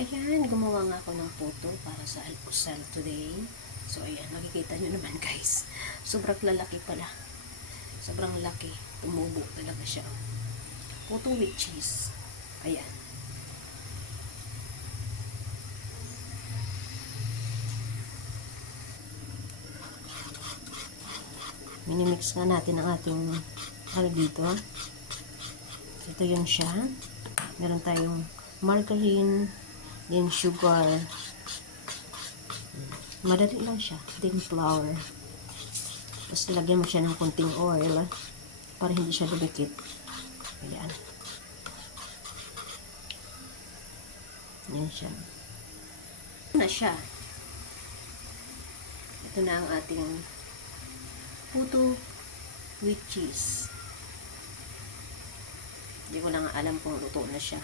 Ayan, gumawa nga ako ng puto para sa almusal today. So, ayan, makikita nyo naman guys. Sobrang lalaki pala. Sobrang laki. Tumubo talaga siya. Puto with cheese. Ayan. Minimix nga natin ang ating ano dito. Ito yun siya. Meron tayong margarine, then sugar. Madali lang siya. Then flour. Tapos lagyan mo siya ng konting oil para hindi siya dumikit. Ayan. Ayan siya. Ito na siya. Ito na ang ating puto with cheese. Hindi ko lang alam kung luto na siya.